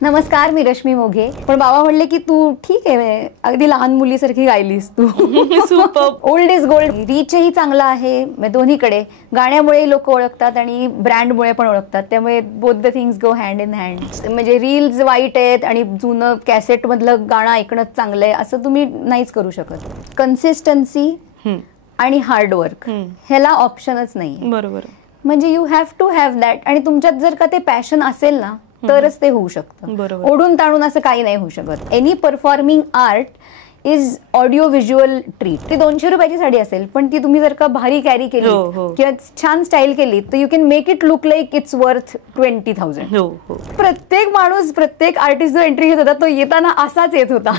नमस्कार, मी रश्मी मोघे. पण बाबा म्हणले की तू ठीक आहे, अगदी लहान मुलीसारखी गायलीस तू. Old is gold. रीचही चांगला आहे दोन्हीकडे. गाण्यामुळे लोक ओळखतात आणि ब्रँडमुळे पण ओळखतात, त्यामुळे both the things go hand in hand. म्हणजे रील्स वाईट आहेत आणि जुनं कॅसेट मधलं गाणं ऐकणं चांगलं आहे असं तुम्ही नाहीच करू शकत. कन्सिस्टन्सी आणि हार्डवर्क ह्याला ऑप्शनच नाही. बरोबर. म्हणजे you have to have that. आणि तुमच्यात जर का ते पॅशन असेल ना तरच ते होऊ शकतं. ओढून ताणून असं काही नाही होऊ शकत. Any performing art is audio visual treat. ती 200 रुपयाची साडी असेल पण ती तुम्ही जर का भारी कॅरी केली किंवा छान स्टाईल केली तर you can make it look like it's worth 20,000. प्रत्येक माणूस, प्रत्येक आर्टिस्ट जो एंट्री घेत होता तो येताना असाच येत होता.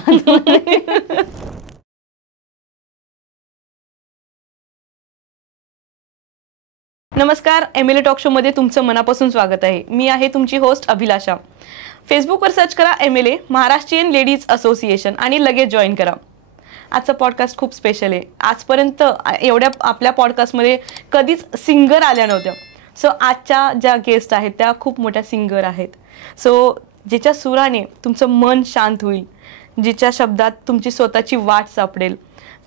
नमस्कार, एमएलए टॉक शो मध्ये तुमचं मनापासून स्वागत आहे. मी आहे तुमची होस्ट अभिलाषा. फेसबुकवर सर्च करा एमएलए महाराष्ट्रीयन लेडीज असोसिएशन आणि लगेच जॉईन करा. आजचा पॉडकास्ट खूप स्पेशल आहे. आजपर्यंत एवढ्या आपल्या पॉडकास्टमध्ये कधीच सिंगर आल्या नव्हत्या. सो आजच्या ज्या गेस्ट आहेत त्या खूप मोठ्या सिंगर आहेत. सो जिच्या सुराने तुमचं मन शांत होईल, जिच्या शब्दात तुमची स्वतःची वाट सापडेल,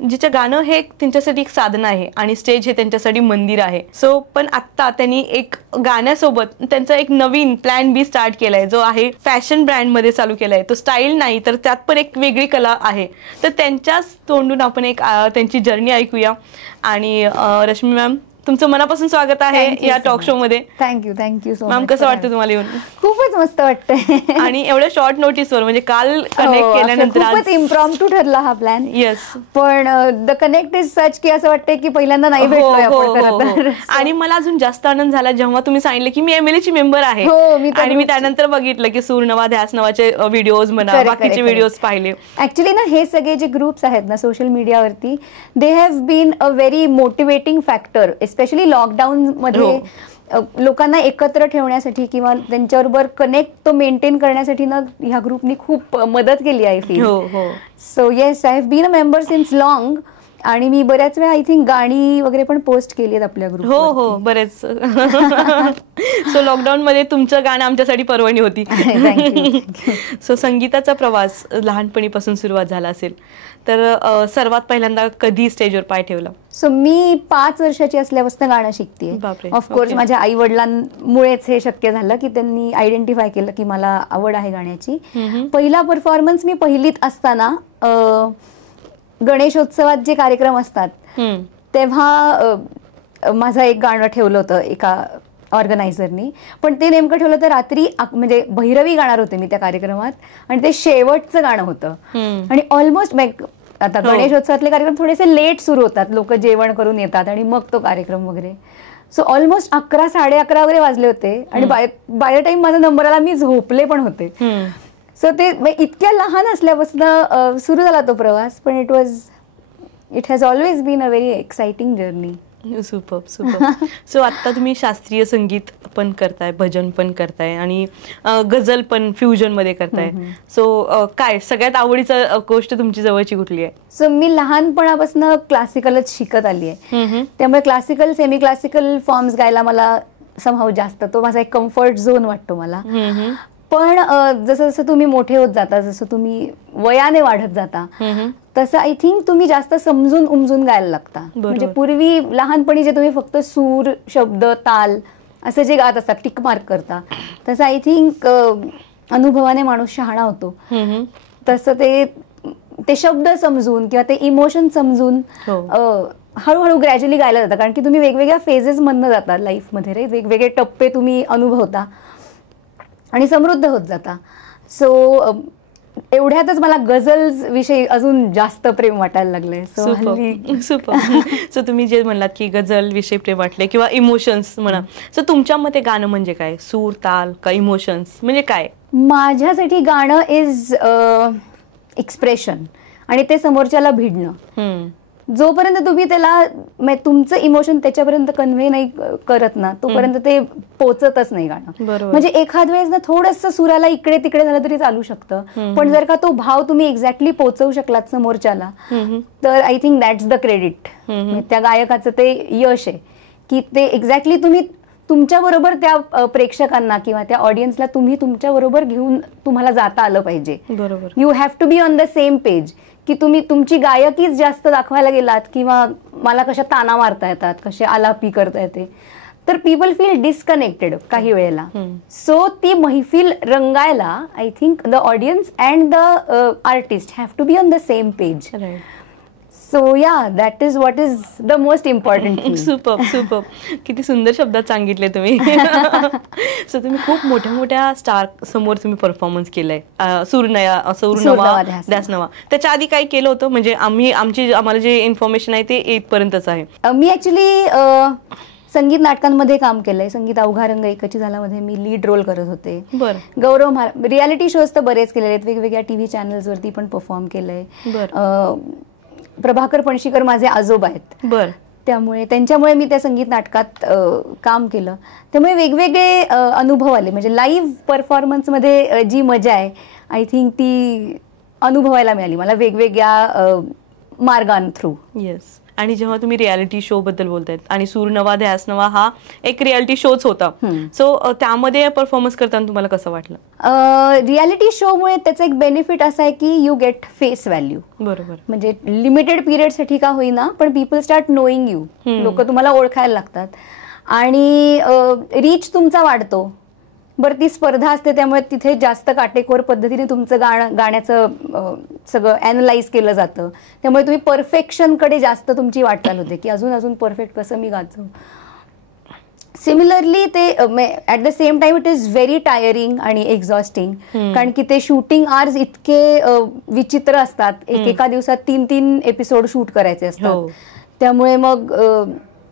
जिचं गाणं हे त्यांच्यासाठी एक साधना आहे आणि स्टेज हे त्यांच्यासाठी मंदिर आहे. सो पण आत्ता त्यांनी एक गाण्यासोबत त्यांचा एक नवीन प्लॅन बी स्टार्ट केलाय, जो आहे फॅशन ब्रँडमध्ये चालू केलाय. तो स्टाईल नाही तर त्यात पण एक वेगळी कला आहे. तर त्यांच्याच तोंडून आपण एक त्यांची जर्नी ऐकूया. आणि रश्मी मॅम, तुमचं मनापासून स्वागत आहे या टॉक शो मध्ये. Thank you so much. मॅम, कसं वाटतं तुम्हाला येऊन? खूपच मस्त वाटतंय. आणि एवढ्या शॉर्ट नोटीसवर, म्हणजे काल कनेक्ट केल्यानंतर खूपच इम्प्रॉम्प्टू ठरला हा प्लॅन. येस. पण द कनेक्ट इज सच की असं वाटतंय की पहिल्यांदा नाही भेटलोय आपण. आणि मला अजून जास्त आनंद झाला जेव्हा तुम्ही सांगितलं की मी एमएलए ची मेंबर आहे. आणि मी त्यानंतर बघितलं की सूर नवा ध्यास नवाचे व्हिडिओज म्हणा, बाकीचे व्हिडिओज पाहिले. ऍक्च्युली ना हे सगळे जे ग्रुप्स आहेत ना सोशल मीडियावरती, they have been a very motivating factor, specially lockdown मध्ये लोकांना एकत्र ठेवण्यासाठी किंवा त्यांच्याबरोबर कनेक्ट तो मेंटेन करण्यासाठी ना ह्या ग्रुपनी खूप मदत केली आहे. So yes, I have been a member since long. आणि मी बऱ्याच वेळा आय थिंक गाणी वगैरे पण पोस्ट केली आहेत आपल्या ग्रुप. हो बरेच. सो लॉकडाऊन मध्ये तुमचं गाणं आमच्यासाठी पर्वणी होती. सो संगीताचा प्रवास लहानपणीपासून सुरुवात झाला असेल तर सर्वात पहिल्यांदा कधी स्टेजवर पाय ठेवला? सो मी 5 वर्षाची असल्यापासून गाणं शिकते. ऑफकोर्स माझ्या आई वडिलांमुळेच हे शक्य झालं की त्यांनी आयडेंटिफाय केलं की मला आवड आहे गाण्याची. पहिला परफॉर्मन्स मी पहिलीत असताना गणेशोत्सवात जे कार्यक्रम असतात तेव्हा माझं एक गाणं ठेवलं होतं एका ऑर्गनायझरनी. पण ते नेमकं ठेवलं तर रात्री, म्हणजे भैरवी गाणार होते मी त्या कार्यक्रमात आणि ते शेवटचं गाणं होतं. आणि ऑलमोस्ट आता गणेशोत्सवातले कार्यक्रम थोडेसे लेट सुरू होतात, लोक जेवण करून येतात आणि मग तो कार्यक्रम वगैरे. सो ऑलमोस्ट 11, 11:30 वगैरे वाजले होते. आणि बाय द टाइम माझा नंबर आला मी झोपले पण होते. सो ते इतक्या लहान असल्यापासून सुरू झाला तो प्रवास. पण it has always been a very exciting journey. Super. So आता तुम्ही शास्त्रीय संगीत पण करताय, भजन पण करताय आणि गझल पण फ्युजन मध्ये करताय. सो काय सगळ्यात आवडीचं गोष्ट तुमची जवळची कुठली आहे? सो मी लहानपणापासून क्लासिकलच शिकत आली आहे. त्यामुळे क्लासिकल, सेमी क्लासिकल फॉर्म्स गायला मला समहाऊ जास्त, तो माझा एक कम्फर्ट झोन वाटतो मला. पण जसं जसं तुम्ही मोठे होत जाता, जसं तुम्ही वयाने वाढत जाता, तसं आय थिंक तुम्ही जास्त समजून उमजून गायला लागता. म्हणजे पूर्वी लहानपणी जे तुम्ही फक्त सूर, शब्द, ताल असं जे गात असतात, टिक मार्क करता, तसं आय थिंक अनुभवाने माणूस शहाणा होतो. तसं ते शब्द समजून किंवा ते इमोशन समजून हळूहळू ग्रॅज्युअली गायला जातं. कारण की तुम्ही वेगवेगळ्या फेजेस मधनं जाता लाईफमध्ये, वेगवेगळे टप्पे तुम्ही अनुभवता आणि समृद्ध होत जाता. सो एवढ्यातच मला गझल्स विषयी अजून जास्त प्रेम वाटायला लागले. सुपर. सो तुम्ही जे म्हणलात की गझल विषयी प्रेम वाटले किंवा इमोशन्स म्हणा, सो तुमच्या मते गाणं म्हणजे काय? सूर, ताल का इमोशन्स म्हणजे काय? माझ्यासाठी गाणं इज एक्सप्रेशन आणि ते समोरच्याला भिडणं. जोपर्यंत तुम्ही त्याला तुमचं इमोशन त्याच्यापर्यंत कन्व्हे नाही करत ना, तोपर्यंत ते पोचतच नाही गाणं. म्हणजे एखाद वेळेस ना थोडंसं सुराला इकडे तिकडे झालं तरी चालू शकतं, पण जर का तो भाव तुम्ही एक्झॅक्टली पोचवू शकलात समोरच्याला तर I think that's the credit. त्या गायकाचं ते यश आहे की ते एक्झॅक्टली तुम्ही तुमच्याबरोबर त्या प्रेक्षकांना किंवा त्या ऑडियन्सला तुम्ही तुमच्याबरोबर घेऊन तुम्हाला जाता आलं पाहिजे. बरोबर. You have to be on the same page, की तुम्ही तुमची गायकीच जास्त दाखवायला गेलात किंवा मला कशा ताना मारता येतात, कसे आलापी करता येते, तर पीपल फील डिस्कनेक्टेड काही वेळेला. सो ती मैफिल रंगायला I think the audience and the artist have to be on the same page. So yeah, that is what is the most important thing. Super. किती सुंदर शब्दात सांगितले तुम्ही. सो तुम्ही खूप मोठ्या मोठ्या स्टार समोर तुम्ही परफॉर्मन्स केलाय. सूरनवा ध्यास नवा. त्याच्या आधी काय केलं होतं? म्हणजे आम्हाला जे इन्फॉर्मेशन आहे ते इथपर्यंतच आहे. मी ऍक्च्युली संगीत नाटकांमध्ये काम केलंय. संगीत अवघा रंग एकची झालामध्ये मी लीड रोल करत होते. गौरव रियालिटी शोज तर बरेच केलेले आहेत, वेगवेगळ्या टीव्ही चॅनल्स वरती पण परफॉर्म केलंय. प्रभाकर पणशीकर माझे आजोबा आहेत, त्यामुळे त्यांच्यामुळे मी त्या संगीत नाटकात काम केलं. त्यामुळे वेगवेगळे अनुभव आले. म्हणजे लाईव्ह परफॉर्मन्समध्ये जी मजा आहे आय थिंक ती अनुभवायला मिळाली मला वेगवेगळ्या मार्गांथ्रू. येस. आणि जेव्हा तुम्ही रियालिटी शो बद्दल बोलतायत आणि सूरनवा ध्यास नवा हा एक रियालिटी शोच होता, सो त्यामध्ये परफॉर्मन्स करताना तुम्हाला कसं वाटलं? रियालिटी शोमुळे त्याचं एक बेनिफिट असं आहे की यू गेट फेस व्हॅल्यू. बरोबर. म्हणजे लिमिटेड पिरियड साठी का होईना पण पीपल स्टार्ट नोईंग यू. लोक तुम्हाला ओळखायला लागतात आणि रीच तुमचा वाढतो. बरं, ती स्पर्धा असते त्यामुळे तिथे जास्त काटेकोर पद्धतीने तुमचं गाण्याचं सगळं ॲनलाइज केलं जातं. त्यामुळे तुम्ही परफेक्शनकडे जास्त तुमची वाटचाल होते की अजून परफेक्ट कसं मी गाजू. सिमिलरली ते at the same time it is very tiring आणि एक्झॉस्टिंग, कारण की ते शूटिंग आवर्स इतके विचित्र असतात. एका दिवसात 3 एपिसोड शूट करायचे असतात. त्यामुळे मग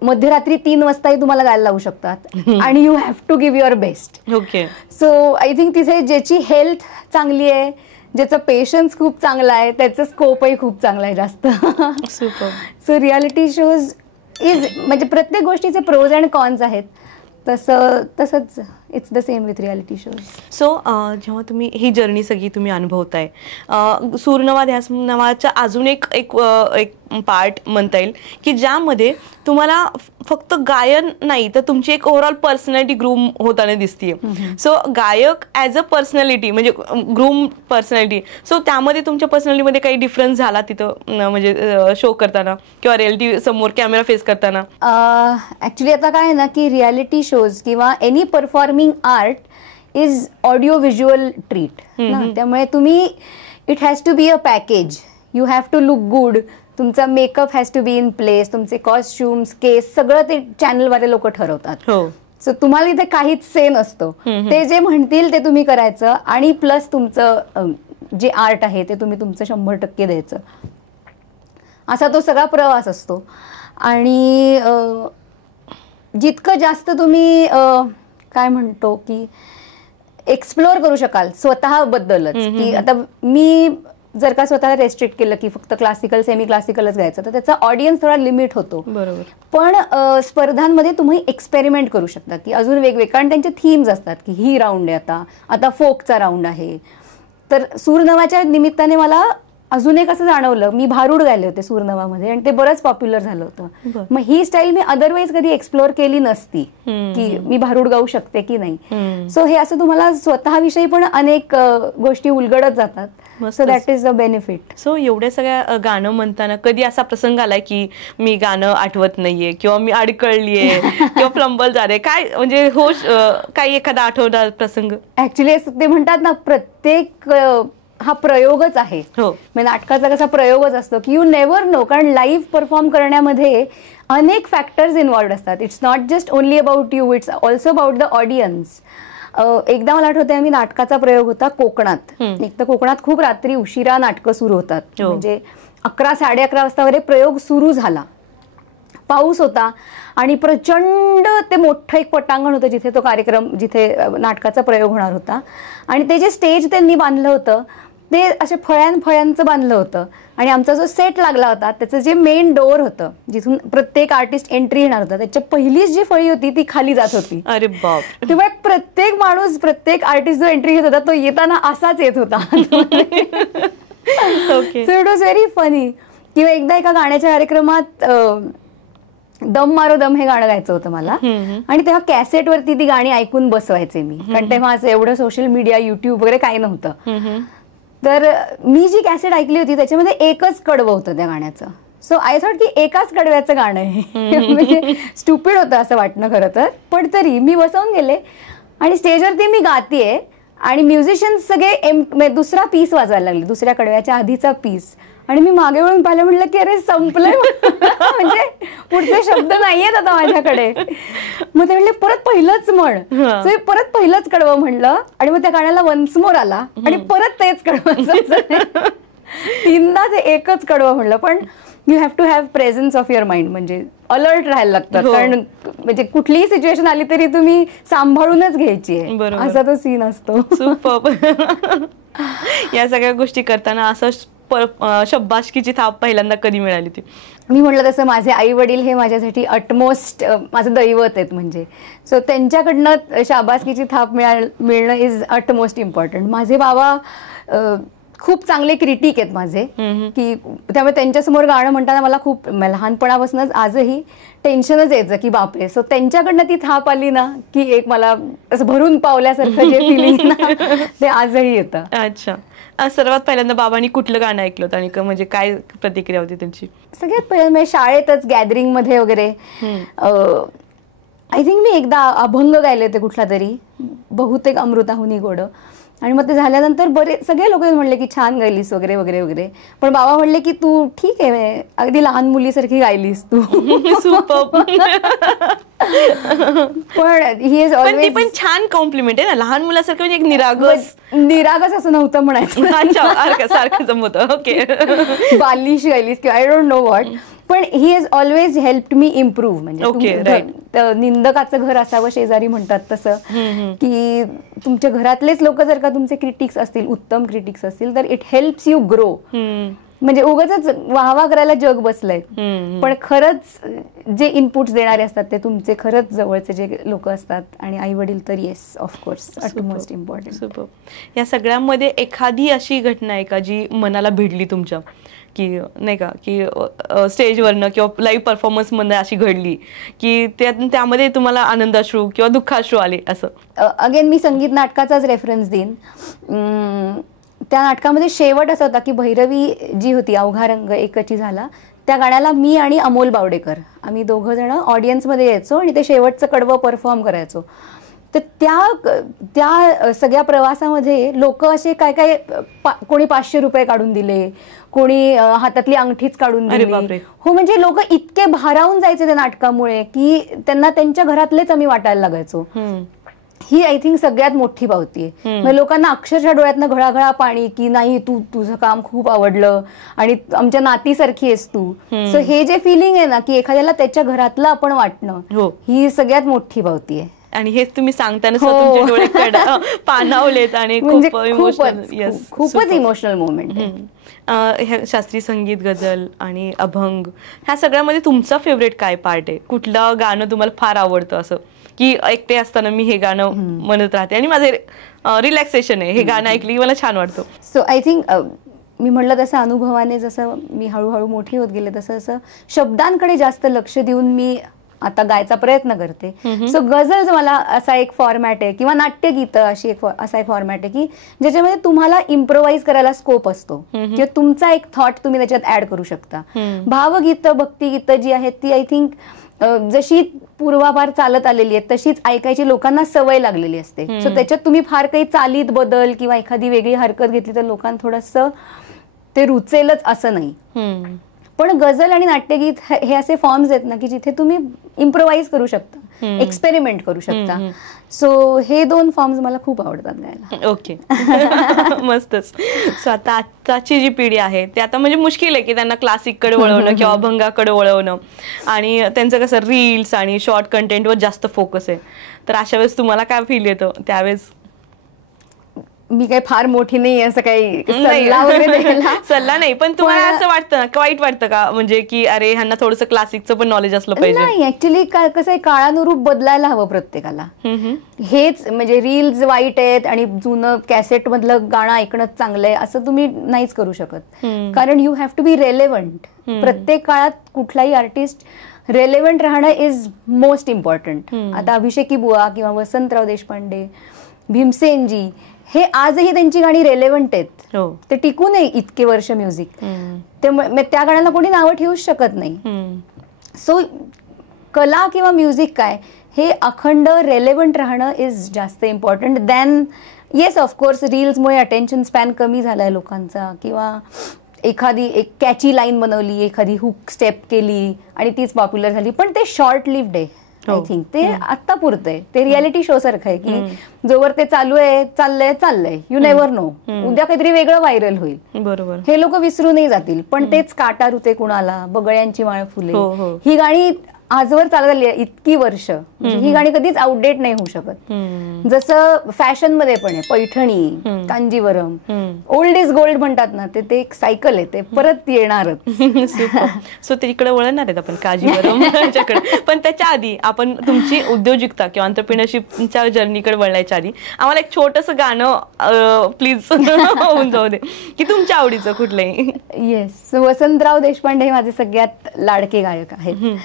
मध्यरात्री 3 वाजताही तुम्हाला गायला लावू शकतात आणि you have to give your best. Okay. So I think तिथे ज्याची हेल्थ चांगली आहे, ज्याचा पेशन्स खूप चांगला आहे, त्याचा स्कोपही खूप चांगला आहे जास्त. सो रियालिटी शोज इज म्हणजे प्रत्येक गोष्टीचे प्रोज अँड कॉन्स आहेत. तसंच it's the same with reality shows. So जेव्हा तुम्ही ही जर्नी सगळी तुम्ही अनुभवताय, सूरनवा ध्यास नवाच्या अजून एक पार्ट म्हणता येईल की ज्यामध्ये तुम्हाला फक्त गायन नाही तर तुमची एक ओव्हरऑल पर्सनॅलिटी ग्रूम होताना दिसतीये. सो गायक ॲज अ पर्सनॅलिटी म्हणजे ग्रूम पर्सनॅलिटी, सो त्यामध्ये तुमच्या पर्सनॅलिटीमध्ये काही डिफरन्स झाला तिथं म्हणजे शो करताना किंवा रियालिटी समोर कॅमेरा फेस करताना? ऍक्च्युली आता काय आहे ना की रियालिटी शोज किंवा any performing art is audio visual treat ना, त्यामुळे तुम्ही it has to be a package. You have to look good. तुमचा makeup has to be in place. तुमचे कॉस्ट्युम्स, केस सगळं ते चॅनलवाले लोक ठरवतात. सो तुम्हाला इथे काहीच से नसतो. ते जे म्हणतील ते तुम्ही करायचं आणि प्लस तुमचं जे आर्ट आहे ते तुम्ही तुमचं 100% द्यायचं. असा तो सगळा प्रवास असतो. आणि जितकं जास्त तुम्ही काय म्हणतो की एक्सप्लोअर करू शकाल स्वतःबद्दलच, की आता मी जर का स्वतःला रेस्ट्रिक्ट केलं की फक्त क्लासिकल सेमी क्लासिकलच गायचं तर त्याचा ऑडियन्स थोडा लिमिट होतो. बरोबर. पण स्पर्धांमध्ये तुम्ही एक्सपेरिमेंट करू शकता की अजून वेगवेगळे, कारण त्यांचे थीम्स असतात की ही राऊंड आहे, आता फोकचा राऊंड आहे. तर सूरनवाच्या निमित्ताने मला अजून एक असं जाणवलं, मी भारूड गायले होते सूरनवामध्ये आणि ते बरंच पॉप्युलर झालं होतं. मग ही स्टाईल मी अदरवाईज कधी एक्सप्लोअर केली नसती की मी भारूड गाऊ शकते की नाही. सो हे असं तुम्हाला स्वतःविषयी पण अनेक गोष्टी उलगडत जातात. So that is the benefit. So एवढ्या सगळ्या गाणं म्हणताना कधी असा प्रसंग आलाय की मी गाणं आठवत नाहीये किंवा मी अडकळलीये किंवा फ्लंबल झाले, काय म्हणजे होश काही एखादा आठवणार प्रसंग? ऍक्च्युली ते म्हणतात ना, प्रत्येक हा प्रयोगच आहे. म्हणजे नाटकाचा कसा प्रयोगच असतो की यू नेव्हर नो, कारण लाईव्ह परफॉर्म करण्यामध्ये अनेक फॅक्टर्स इन्व्हॉल्व्ड असतात. It's not just only about you, it's also about the audience. एकदा मला आठवतंय, आम्ही नाटकाचा प्रयोग होता कोकणात. एक तर कोकणात खूप रात्री उशिरा नाटकं सुरू होतात, म्हणजे 11-11:30 वाजता वगैरे प्रयोग सुरू झाला. पाऊस होता आणि प्रचंड ते मोठं एक पटांगण होतं जिथे तो कार्यक्रम, जिथे नाटकाचा प्रयोग होणार होता. आणि ते जे स्टेज त्यांनी बांधलं होतं ते असे फळ्यांचं बांधलं होतं. आणि आमचा जो सेट लागला होता त्याचं जे मेन डोअर होतं जिथून प्रत्येक आर्टिस्ट एंट्री येणार होता, त्याच्या पहिलीच जी फळी होती ती खाली जात होती. अरे बाप. तेव्हा प्रत्येक माणूस, प्रत्येक आर्टिस्ट जो एंट्री घेत होता तो येताना असाच येत होता. So it was very funny. किंवा एकदा एका गाण्याच्या कार्यक्रमात दम मारो दम हे गाणं गायचं होतं मला. आणि तेव्हा कॅसेटवरती ती गाणी ऐकून बसवायचे मी, कारण तेव्हा असं एवढं सोशल मीडिया युट्यूब वगैरे काही नव्हतं. तर मी जी कॅसेट ऐकली होती त्याच्यामध्ये एकच कडवं होतं त्या गाण्याचं. सो आय थॉट की एकाच कडव्याचं गाणं आहे. म्हणजे स्टुपिड होतं असं वाटणं खरं तर, पण तरी मी बसवून गेले आणि स्टेजवरती मी गातीये आणि म्युझिशियन्स सगळे दुसरा पीस वाजवायला लागले, दुसऱ्या कडव्याच्या आधीचा पीस. आणि मी मागे वळून पाहिलं, म्हटलं की अरे संपलंय, म्हणजे पुढचे शब्द नाहीयेत आता माझ्याकडे. मग ते म्हणले परत पहिलंच म्हण. सो परत पहिलंच कडवं म्हणलं आणि मग त्या गाण्याला वन्स मोर आला आणि परत तेच कडवं. तीनदा ते एकच कडवं म्हणलं. पण you have to have presence of your mind, म्हणजे अलर्ट राहायला लागतं, कारण म्हणजे कुठलीही सिच्युएशन आली तरी तुम्ही सांभाळूनच घ्यायची आहे, असा तो सीन असतो. सुपर. या सगळ्या गोष्टी करताना असं शब्बाशकीची थाप पहिल्यांदा कधी मिळाली ती? मी म्हटलं तसं माझे आई वडील हे माझ्यासाठी अटमोस्ट माझं दैवत आहेत, म्हणजे सो त्यांच्याकडनं शाबासकीची थाप मिळणं इज अटमोस्ट इम्पॉर्टंट. माझे बाबा खूप चांगले क्रिटिक आहेत माझे, की त्यामुळे त्यांच्यासमोर गाणं म्हणताना मला खूप लहानपणापासूनच आजही टेन्शनच यायचं की बापरे. सो त्यांच्याकडनं ती थाप आली ना की एक मला असं भरून पावल्यासारखं जे फिलिंग ना ते आजही येतं. अच्छा. सर्वात पहिल्यांदा बाबांनी कुठलं गाणं ऐकलं होतं आणि म्हणजे काय प्रतिक्रिया होती त्यांची? सगळ्यात पहिल्यांदा म्हणजे शाळेतच गॅदरिंग मध्ये वगैरे आय थिंक मी एकदा अभंग गायले होते कुठला तरी, बहुतेक अमृताहुनी गोड. आणि मग ते झाल्यानंतर सगळे लोक म्हणले की छान गायलीस वगैरे वगैरे वगैरे. पण बाबा म्हणले की तू ठीक आहे, अगदी लहान मुलीसारखी गायलीस तू. पण ही इज ऑलवेज पण छान कॉम्प्लिमेंट आहे ना, लहान मुलासारखं, म्हणजे एक निरागस असं नव्हतं म्हणायचं. सारखं जमत. ओके. बालिश गायलीस किंवा आय डोंट नो व्हॉट. पण he has always helped me improve. म्हणजे निंदकाचं घर असावं शेजारी म्हणतात तसं, की तुमच्या घरातलेच लोक जर का तुमचे क्रिटिक्स असतील, उत्तम क्रिटिक्स असतील, तर इट हेल्प्स यू ग्रो. म्हणजे उगाचच वाहवा करायला जग बसलंय, पण खरंच जे इनपुट्स देणारे असतात ते तुमचे खरंच जवळचे जे लोक असतात, आणि आई वडील तर yes of course most important. Super. या सगळ्यामध्ये एखादी अशी घटना आहे का जी मनाला भिडली तुमच्या, की नाही का, की स्टेजवरनं किंवा लाईव्ह परफॉर्मन्स मध्ये अशी घडली की त्यामध्ये तुम्हाला आनंदाश्रू किंवा दुःखाश्रू आले असं? अगेन मी संगीत नाटकाचाच रेफरन्स देईन. त्या नाटकामध्ये शेवट असा होता की भैरवी जी होती, अवघा रंग एकची झाला, त्या गाण्याला मी आणि अमोल बावडेकर आम्ही दोघं जण ऑडियन्समध्ये यायचो आणि ते शेवटचं कडवं परफॉर्म करायचो. तर त्या सगळ्या प्रवासामध्ये लोक असे काय काय, कोणी 500 रुपये काढून दिले, कोणी हातातली अंगठीच काढून दिली. हो, म्हणजे लोक इतके भारावून जायचे त्या नाटकामुळे की त्यांना त्यांच्या घरातलेच आम्ही वाटायला लागायचो. ही आय थिंक सगळ्यात मोठी पावती आहे. लोकांना अक्षरशः डोळ्यातनं घळाघळा पाणी की नाही, तुझं काम खूप आवडलं आणि आमच्या नातीसारखी आहेस तू. सो हे जे फिलिंग आहे ना की एखाद्याला त्याच्या घरातलं आपण वाटणं, ही सगळ्यात मोठी पावती आहे. आणि हेच तुम्ही सांगताना तुमचे डोळे पाणावलेत आणि खूपच इमोशनल मोमेंट. शास्त्रीय संगीत, गझल आणि अभंग, ह्या सगळ्यामध्ये तुमचा फेवरेट काय पार्ट आहे? कुठलं गाणं तुम्हाला फार आवडतं असं की एकटे असताना मी हे गाणं म्हणत राहते आणि माझे रिलॅक्सेशन आहे, हे गाणं ऐकली मला छान वाटतं? सो आय थिंक मी म्हटलं तसं अनुभवाने जसं मी हळूहळू मोठी होत गेले तसं तसं शब्दांकडे जास्त लक्ष देऊन मी आता गायचा प्रयत्न करते. सो गझल्स मला असा एक फॉर्मॅट आहे, किंवा नाट्यगीतं असा एक फॉर्मॅट आहे की ज्याच्यामध्ये तुम्हाला इम्प्रोवाइज करायला स्कोप असतो, किंवा तुमचा एक थॉट तुम्ही त्याच्यात ऍड करू शकता. भावगीतं, भक्तिगीतं जी आहेत ती आय थिंक जशी पूर्वापार चालत आलेली आहे तशीच ऐकायची लोकांना सवय लागलेली असते. सो त्याच्यात तुम्ही फार काही चालीत बदल किंवा एखादी वेगळी हरकत घेतली तर लोकांना थोडंसं ते रुचेलच असं नाही. पण गझल आणि नाट्यगीत हे असे फॉर्म्स आहेत ना की जिथे तुम्ही इम्प्रोवाइज करू शकता, एक्सपेरिमेंट करू शकता. सो हे दोन फॉर्म्स मला खूप आवडतात गायला. ओके. मस्तच. सो आता आताची जी पिढी आहे ते आता म्हणजे मुश्किल आहे की त्यांना क्लासिककडे वळवणं किंवा अभंगाकडे वळवणं, आणि त्यांचं कसं रील्स आणि शॉर्ट कंटेंटवर जास्त फोकस आहे. तर अशा वेळेस तुम्हाला काय फील येतं त्यावेळेस? मी काही फार मोठी नाही असं काही सल्ला वगैरे द्यायला. सल्ला नाही, पण तुम्हाला असं वाटतं ना, वाईट वाटतं का म्हणजे की अरे ह्यांना थोडंसं क्लासिकचं पण नॉलेज असलं पाहिजे? नाही, ऍक्च्युली कसं आहे, काळानुरूप बदलायला हवं प्रत्येकाला. हेच म्हणजे रील्स वाईट आहेत आणि जुनं कॅसेट मधलं गाणं ऐकणं चांगलं आहे असं तुम्ही नाहीच करू शकत. कारण you have to be relevant. प्रत्येक काळात कुठलाही आर्टिस्ट रेलेव्हंट राहणं इज मोस्ट इम्पॉर्टंट. आता अभिषेकी बुवा किंवा वसंतराव देशपांडे, भीमसेनजी, हे आजही त्यांची गाणी रेलेव्हंट आहेत. ते टिकू नये इतके वर्ष म्युझिक. त्यामुळे त्या गाण्यांना कोणी नावं ठेवूच शकत नाही. सो कला किंवा म्युझिक काय हे अखंड रेलेव्हंट राहणं इज जास्त इम्पॉर्टंट दॅन, येस ऑफकोर्स रील्समुळे अटेन्शन स्पॅन कमी झालाय लोकांचा, किंवा एखादी एक कॅची लाईन बनवली, एखादी हुक स्टेप केली आणि तीच पॉप्युलर झाली, पण ते शॉर्ट लिव्ड आहे. आय थिंक ते आत्ता पुरतं आहे. ते रियालिटी शो सारखं आहे की जोवर ते चालू आहे, चाललंय, यू नेव्हर नो, उद्या काहीतरी वेगळं व्हायरल होईल. बरोबर, हे लोक विसरूनही जातील. पण तेच काटा रुते कुणाला, बगळ्यांची माळ फुले, ही गाणी आजवर चालत आली आहे इतकी वर्ष. ही गाणी कधीच आउटडेट नाही होऊ शकत. जसं फॅशन मध्ये पण आहे, Paithani, Kanjivaram, old is gold म्हणतात ना, ते एक सायकल आहे, ते परत येणारच. सो तिकडे वळणार आहेत आपण कांजीवरम कडे. पण त्याच्या आधी आपण तुमची उद्योजकता किंवा एंटरप्रेन्योरशिपच्या जर्नीकडे वळण्याच्या आधी आम्हाला एक छोटंसं गाणं प्लीज होऊन जाऊ दे की तुमच्या आवडीचं कुठलंही. येस, वसंतराव देशपांडे हे माझे सगळ्यात लाडके गायक आहेत.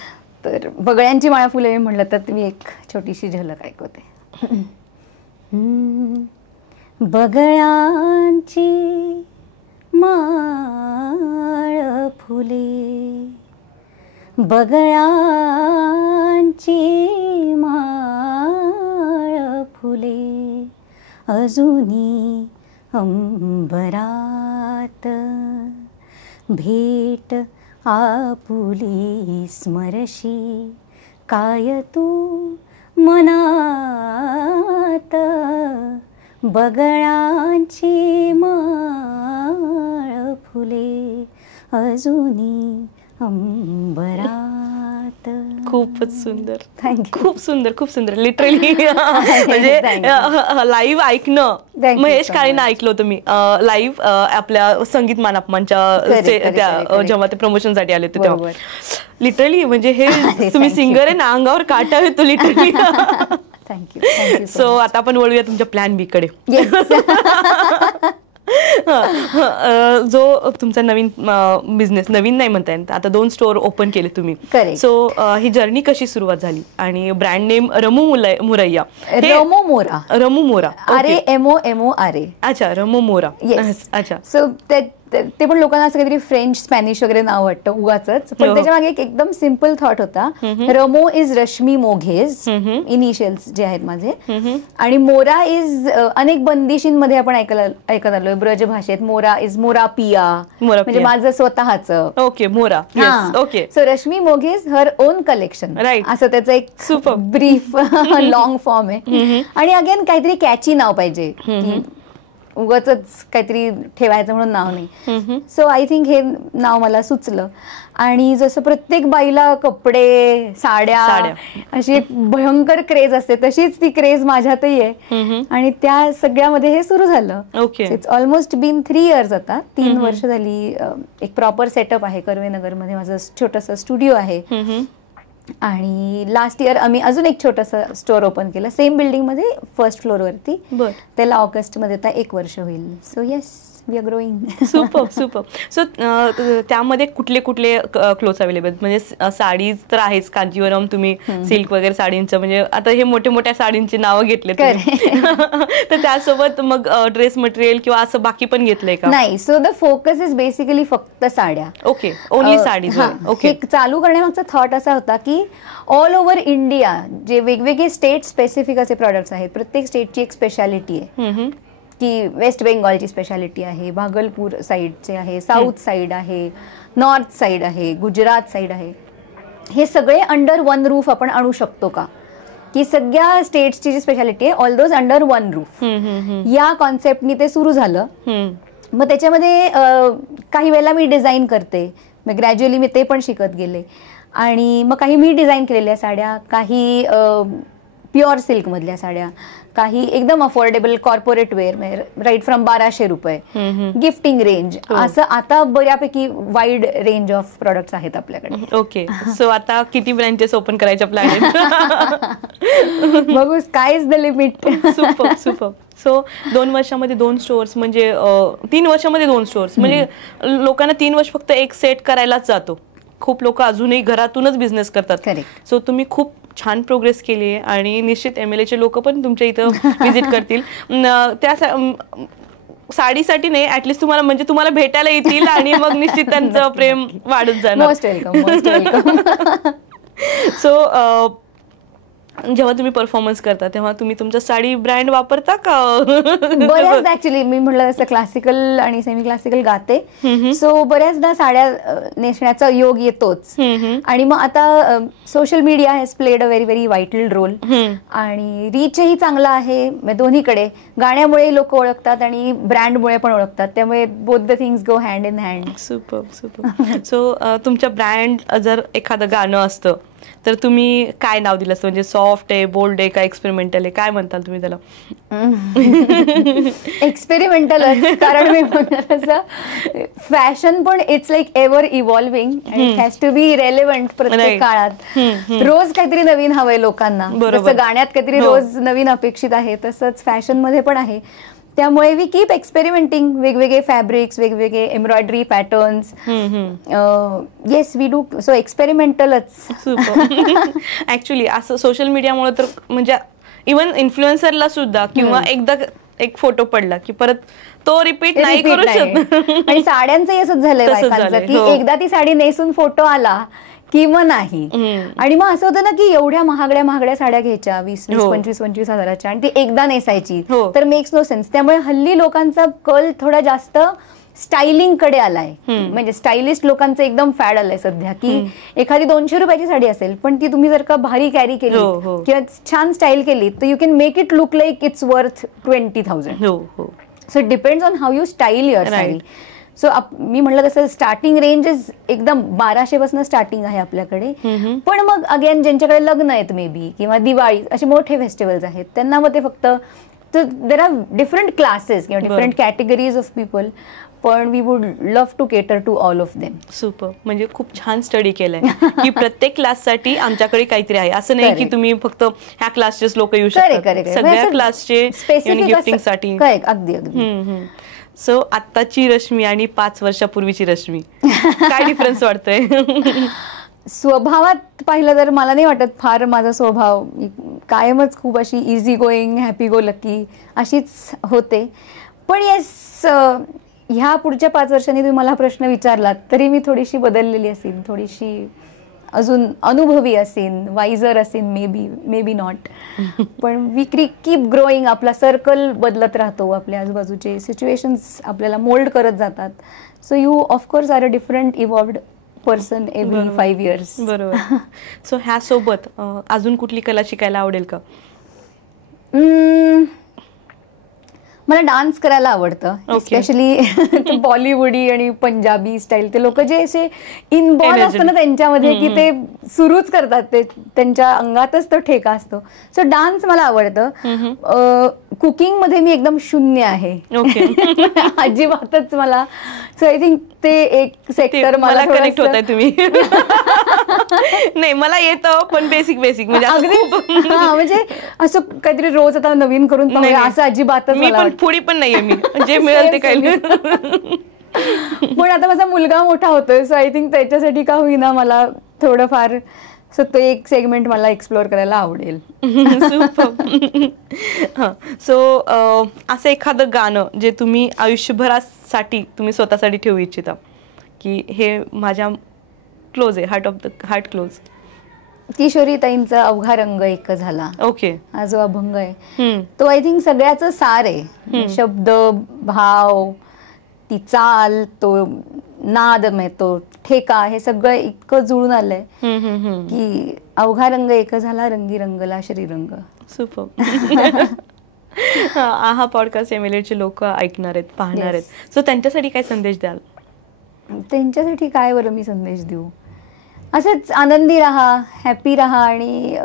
तर बगळ्यांची माळा फुले म्हणलं तर मी एक छोटीशी झलक ऐकवते. बगळ्यांची माळ फुले, बगळ्यांची माळ फुले, अजूनी अंबरात भेट आपुली स्मरशी, काय तू मनात, बगळ्यांची माळ फुले, अजूनी अंबरात. खूपच सुंदर, थँक्यू. खूप सुंदर, खूप सुंदर. लिटरली म्हणजे लाईव्ह ऐकणं, महेश काळेंना ऐकलं होतं मी लाईव्ह आपल्या संगीत मानापमानच्या जेव्हा ते प्रमोशनसाठी आले होते तेव्हा. लिटरली म्हणजे हे तुम्ही सिंगर आहे ना, अंगावर काटा येतो लिटरली. थँक्यू. सो आता आपण वळूया तुमच्या प्लॅन बी कडे. जो तुमचा नवीन बिझनेस, नवीन नाही म्हणता येईल, आता 2 स्टोअर ओपन केले तुम्ही. सो ही जर्नी कशी सुरुवात झाली आणि ब्रँड नेम रमू मुरैया, रमू मोरा, रमू मोरा, RAMOMORA. अच्छा, रमू मोरा. अच्छा. सो ते पण लोकांना असं काहीतरी फ्रेंच स्पॅनिश वगैरे नाव वाटतं उगाच, पण त्याच्या मागे एक एकदम सिम्पल थॉट होता. रमो इज रश्मी मोघेज, इनिशियल्स जे आहेत माझे, आणि मोरा इज अनेक बंदिशींमध्ये आपण ऐकत आलोय ब्रज भाषेत. मोरा इज मोरा पिया, म्हणजे माझं स्वतःचं. ओके, मोरा. Okay. So Rashmi Moghe's her own collection, असं त्याचं एक ब्रीफ लॉंग फॉर्म आहे. आणि अगेन काहीतरी कॅची नाव पाहिजे, उगाच काहीतरी ठेवायचं म्हणून नाव नाही. सो आय थिंक हे नाव मला सुचलं. आणि जसं प्रत्येक बाईला कपडे, साड्या अशी एक भयंकर क्रेज असते, तशीच ती क्रेज माझ्यातही आहे. आणि त्या सगळ्यामध्ये हे सुरू झालं. इट्स ऑलमोस्ट बीन 3 years आता, 3 वर्ष झाली. एक प्रॉपर सेटअप आहे कर्वेनगर मध्ये, माझं छोटंसं स्टुडिओ आहे. आणि लास्ट इयर आम्ही अजून एक छोटंसं स्टोअर ओपन केलं सेम बिल्डिंग मध्ये, 1st फ्लोअरवरती. त्याला ऑगस्ट मध्ये आता 1 वर्ष होईल. So yes, we are growing. Super. So त्यामध्ये कुठले कुठले क्लोथ्स अवेलेबल, म्हणजे साडीज तर आहेच, कांजीवरम, तुम्ही सिल्क वगैरे साडींचं, म्हणजे आता हे मोठ्या साडींची नावं घेतले तर त्यासोबत मग ड्रेस मटेरियल किंवा असं बाकी पण घेतलंय का? नाही. So the focus is basically फक्त साड्या. Okay, only sarees. ओके. चालू करण्यामागचा थॉट असा होता की ऑल ओव्हर इंडिया जे वेगवेगळे स्टेट स्पेसिफिक असे प्रॉडक्ट्स आहेत, प्रत्येक स्टेटची एक स्पेशालिटी आहे. की वेस्ट बेंगॉलची स्पेशालिटी आहे, भागलपूर साईडचे आहे, साऊथ साईड आहे, नॉर्थ साईड आहे, गुजरात साईड आहे. हे सगळे अंडर 1 रूफ आपण आणू शकतो का, की सगळ्या स्टेट्सची जी स्पेशालिटी आहे ऑल दोज अंडर 1 रूफ. या कॉन्सेप्टनी ते सुरू झालं. मग त्याच्यामध्ये काही वेळेला मी डिझाईन करते, मग ग्रॅज्युअली मी ते पण शिकत गेले. आणि मग काही मी डिझाईन केलेल्या साड्या, काही प्युअर सिल्क मधल्या साड्या, काही एकदम affordable corporate wear, right from 1200 रुपये, गिफ्टिंग रेंज, असं आता बऱ्यापैकी वाईड रेंज ऑफ प्रोडक्ट्स आहेत आपल्याकडे. ओके, सो आता किती ब्रँचेस ओपन करायचा प्लॅन आहे? बघू, sky is the limit. Super super. So 2 वर्षामध्ये 2 स्टोअर्स, म्हणजे 3 वर्षामध्ये 2 स्टोअर्स, म्हणजे लोकांना 3 वर्ष फक्त एक सेट करायलाच जातो. खूप लोक अजूनही घरातूनच बिझनेस करतात. सो तुम्ही खूप छान प्रोग्रेस केली आहे आणि निश्चित MLAचे लोक पण तुमच्या इथं व्हिजिट करतील. त्या साडीसाठी नाही, ऍटलीस्ट तुम्हाला, म्हणजे तुम्हाला भेटायला येतील आणि मग निश्चित त्यांचं प्रेम वाढत जाणार. Most welcome, most welcome. So जेव्हा तुम्ही परफॉर्मन्स करता तेव्हा तुम्ही तुमचा साडी ब्रँड वापरता का? बऱ्याचदा ऍक्च्युली मी म्हटलं तसं क्लासिकल आणि सेमी क्लासिकल गाते, सो बऱ्याचदा साड्या नेसण्याचा योग येतोच. आणि मग आता social media has played a very very vital role, आणि रीचही चांगला आहे दोन्हीकडे. गाण्यामुळे लोक ओळखतात आणि ब्रँडमुळे पण ओळखतात, त्यामुळे both the things go hand in hand. Super super. So तुमच्या ब्रँड जर एखादं गाणं असतं तर तुम्ही काय नाव दिलं असतं? म्हणजे सॉफ्ट आहे, बोल्ड आहे, का एक्सपेरिमेंटल आहे, काय म्हणताल तुम्ही त्याला? एक्सपेरिमेंटल, कारण मी म्हणत असं फॅशन पण it's like ever evolving, it has to be relevant प्रत्येक काळात. रोज काहीतरी नवीन हवंय लोकांना, जसं गाण्यात काहीतरी रोज नवीन अपेक्षित आहे, तसंच फॅशन मध्ये पण आहे. त्यामुळे वी कीप एक्सपेरिमेंटिंग, वेगवेगळे फॅब्रिक्स, वेगवेगळे embroidery patterns. Yes, we do. So एक्सपेरिमेंटलच. ऍक्च्युली असं सोशल मीडियामुळे तर, म्हणजे इव्हन इन्फ्लुएन्सरला सुद्धा, किंवा एकदा एक फोटो पडला की परत तो रिपीट नाही करू शकत. आणि साड्यांचंही असंच झालंय बायकांचं, की एकदा ती साडी नेसून फोटो आला की मग नाही. आणि मग असं होतं ना की एवढ्या महागड्या साड्या घ्यायच्या 20-25 हजाराच्या, आणि ती एकदा नेसायची, तर मेक्स नो सेन्स. त्यामुळे हल्ली लोकांचा कल थोडा जास्त स्टायलिंग कडे आलाय. म्हणजे स्टायलिस्ट लोकांचं एकदम फॅड आलंय सध्या, की एखादी 200 रुपयाची साडी असेल, पण ती तुम्ही जर का भारी कॅरी केली किंवा छान स्टाईल केली, तर you can make it look like it's worth 20,000. So it depends on how you style your sari. So मी म्हटलं तसं स्टार्टिंग रेंज इज एकदम 1200 पासून स्टार्टिंग आहे आपल्याकडे. पण मग अगेन ज्यांच्याकडे लग्न आहेत मे बी, किंवा दिवाळी, असे मोठे फेस्टिवल्स आहेत, त्यांना मग ते फक्त, देर आर डिफरंट क्लासेस किंवा डिफरंट कॅटेगरीज ऑफ पीपल, पण we would love to cater to all of them. Super. म्हणजे खूप छान स्टडी केलंय की प्रत्येक क्लाससाठी आमच्याकडे काहीतरी आहे. असं नाही की तुम्ही फक्त ह्या क्लासचेच लोक येऊ शकतात, सगळ्या क्लासचे गिफ्टिंग साठी. अगदी अगदी. सो आत्ताची रश्मी आणि 5 वर्षापूर्वीची रश्मी, काय डिफरन्स वाटतोय? स्वभावात पाहिलं तर मला नाही वाटत फार माझा स्वभाव, कायमच खूप अशी easy going, happy go lucky अशीच होते. पण येस, ह्या पुढच्या 5 वर्षांनी तुम्ही मला प्रश्न विचारलात तरी मी थोडीशी बदललेली असेल, थोडीशी अजून अनुभवी असेन, वायझर असेन, मे बी नॉट. पण वी कीप ग्रोईंग. आपला सर्कल बदलत राहतो, आपल्या आजूबाजूचे सिच्युएशन्स आपल्याला मोल्ड करत जातात. So you of course are a different evolved person every 5 years. बरोबर. सो ह्या सोबत अजून कुठली कला शिकायला आवडेल का? मला डान्स करायला आवडतं, स्पेशली बॉलिवूडी आणि पंजाबी स्टाईल. ते लोक जे असे इनबॉर्न असतं ना त्यांच्यामध्ये, की ते सुरूच करतात, ते त्यांच्या अंगातच तो ठेका असतो. सो डान्स मला आवडतं. कुकिंग मध्ये मी एकदम शून्य आहे, अजिबातच. मला सो आय थिंक ते एक सेक्टर मला कनेक्ट होत आहे तुम्ही. नाही, मला येतं पण बेसिक म्हणजे असं काहीतरी रोज आता नवीन करून पाहूया असं अजिबातच. मी पण पुढी पण नाहीये, मी जे मिळेल ते काही. पण आता माझा मुलगा मोठा होतोय, सो आय थिंक त्याच्यासाठी का होईना मला थोडंफार, सो तो एक सेगमेंट मला एक्सप्लोअर करायला आवडेल. सो असं एखादं गाणं जे तुम्ही आयुष्यभरासाठी तुम्ही स्वतःसाठी ठेवू इच्छिता, की हे माझ्या क्लोज आहे, हार्ट क्लोज? किशोरी ताईंचा अवघा रंग एक झाला. ओके. हा जो अभंग आहे तो आय थिंक सगळ्याच सार आहे. शब्द, भाव, ती चाल, तो नाद, तो ठेका, हे सगळं इतकं जुळून आलंय की अवघा रंग एक झाला, रंगी रंगला श्रीरंग. सुपर. हा पॉडकास्ट MLAचे लोक ऐकणार आहेत, पाहणार आहेत, सो त्यांच्यासाठी काय संदेश द्याल? त्यांच्यासाठी काय बरं मी संदेश देऊ? असंच आनंदी राहा, हॅपी राहा, आणि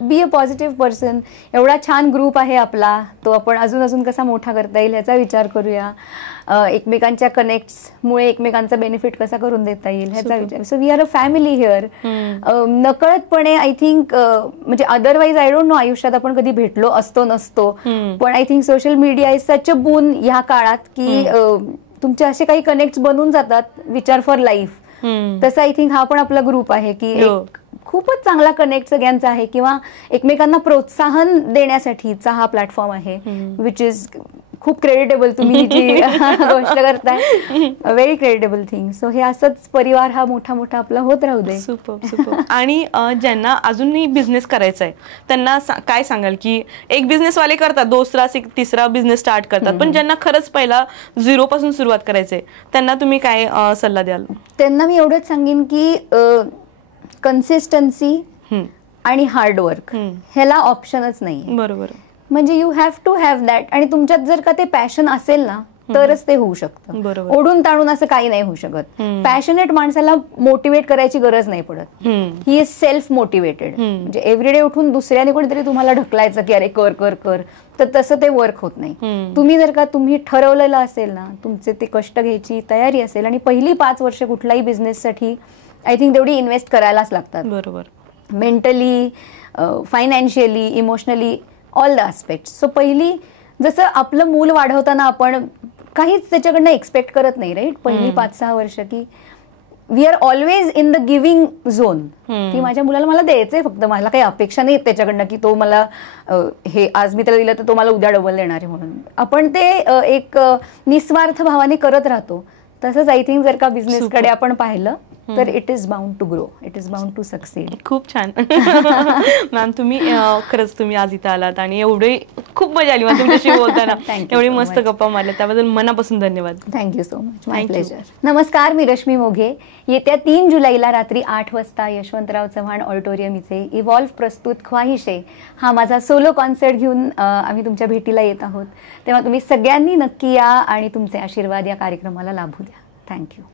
बी अ पॉझिटिव्ह पर्सन. एवढा छान ग्रुप आहे आपला, तो आपण अजून अजून कसा मोठा करता येईल ह्याचा विचार करूया. एकमेकांच्या कनेक्ट्समुळे एकमेकांचा बेनिफिट कसा करून देता येईल ह्याचा विचार. So we are a family here. नकळतपणे आय थिंक, म्हणजे अदरवाईज आय डोंट नो आयुष्यात आपण कधी भेटलो असतो नसतो, पण I think social media is such a boon ह्या काळात की तुमचे असे काही कनेक्ट बनून जातात विचार फॉर लाईफ. तसं आय थिंक हा पण आपला ग्रुप आहे की खूपच चांगला कनेक्ट सगळ्यांचा आहे, किंवा एकमेकांना प्रोत्साहन देण्यासाठीचा हा प्लॅटफॉर्म आहे, विच इज खूप क्रेडिटेबल. तुम्ही जी गोष्ट करताय, व्हेरी क्रेडिटेबल थिंग. सो हे असंच परिवार हा मोठा मोठा आपला होत राहू दे. Super super. आणि ज्यांना अजूनही बिझनेस करायचा आहे त्यांना काय सांगाल की एक बिझनेसवाले करतात, दुसरा तिसरा बिझनेस स्टार्ट करतात, पण ज्यांना खरंच पहिला 0 पासून सुरुवात करायचंय त्यांना तुम्ही काय सल्ला द्याल? त्यांना मी एवढंच सांगेन की कन्सिस्टन्सी आणि हार्डवर्क ह्याला ऑप्शनच नाही. बरोबर. म्हणजे you have to have that. आणि तुमच्यात जर का ते पॅशन असेल ना तरच ते होऊ शकतं. ओढून ताणून असं काही नाही होऊ शकत. पॅशनेट माणसाला मोटिवेट करायची गरज नाही पडत. He is self motivated. म्हणजे एव्हरीडे उठून दुसऱ्याने कोणीतरी तुम्हाला ढकलायचं की अरे कर कर कर, तर तसं ते वर्क होत नाही. तुम्ही जर का तुम्ही ठरवलेलं असेल ना, तुमचे ते कष्ट घ्यायची तयारी असेल, आणि पहिली 5 वर्ष कुठल्याही बिझनेससाठी आय थिंक तेवढी इन्व्हेस्ट करायलाच लागतात. बरोबर. Mentally, financially, emotionally, all the aspect. So पहिली, जसं आपलं मूल वाढवताना आपण काहीच त्याच्याकडनं एक्सपेक्ट करत नाही, राईट. पहिली 5-6 वर्ष की we are always in the giving zone, की माझ्या मुलाला मला द्यायचंय, फक्त मला काही अपेक्षा नाही त्याच्याकडनं की तो मला हे आज मी त्याला दिलं तर तो मला उद्या डबल देणार आहे म्हणून. आपण ते एक निस्वार्थ भावाने करत राहतो. तसंच आय थिंक जर का बिझनेसकडे आपण पाहिलं तर it is bound to grow, it is bound to succeed. खूप छान मॅम. तुम्ही खरंच तुम्ही आज इथं आलात आणि एवढे खूप मजा आली मला तुमच्याशी बोलताना. एवढी मस्त गप्पा मारल्या त्याबद्दल मनापासून धन्यवाद. Thank you so much. My pleasure. नमस्कार, मी रश्मी मोघे. येत्या 3 जुलैला रात्री 8 वाजता यशवंतराव चव्हाण ऑडिटोरियम इथे इव्हॉल्व प्रस्तुत ख्वाहिशे हा माझा सोलो कॉन्सर्ट घेऊन आम्ही तुमच्या भेटीला येत आहोत. तेव्हा तुम्ही सगळ्यांनी नक्की या आणि तुमचे आशीर्वाद या कार्यक्रमाला लाभू द्या. थँक्यू.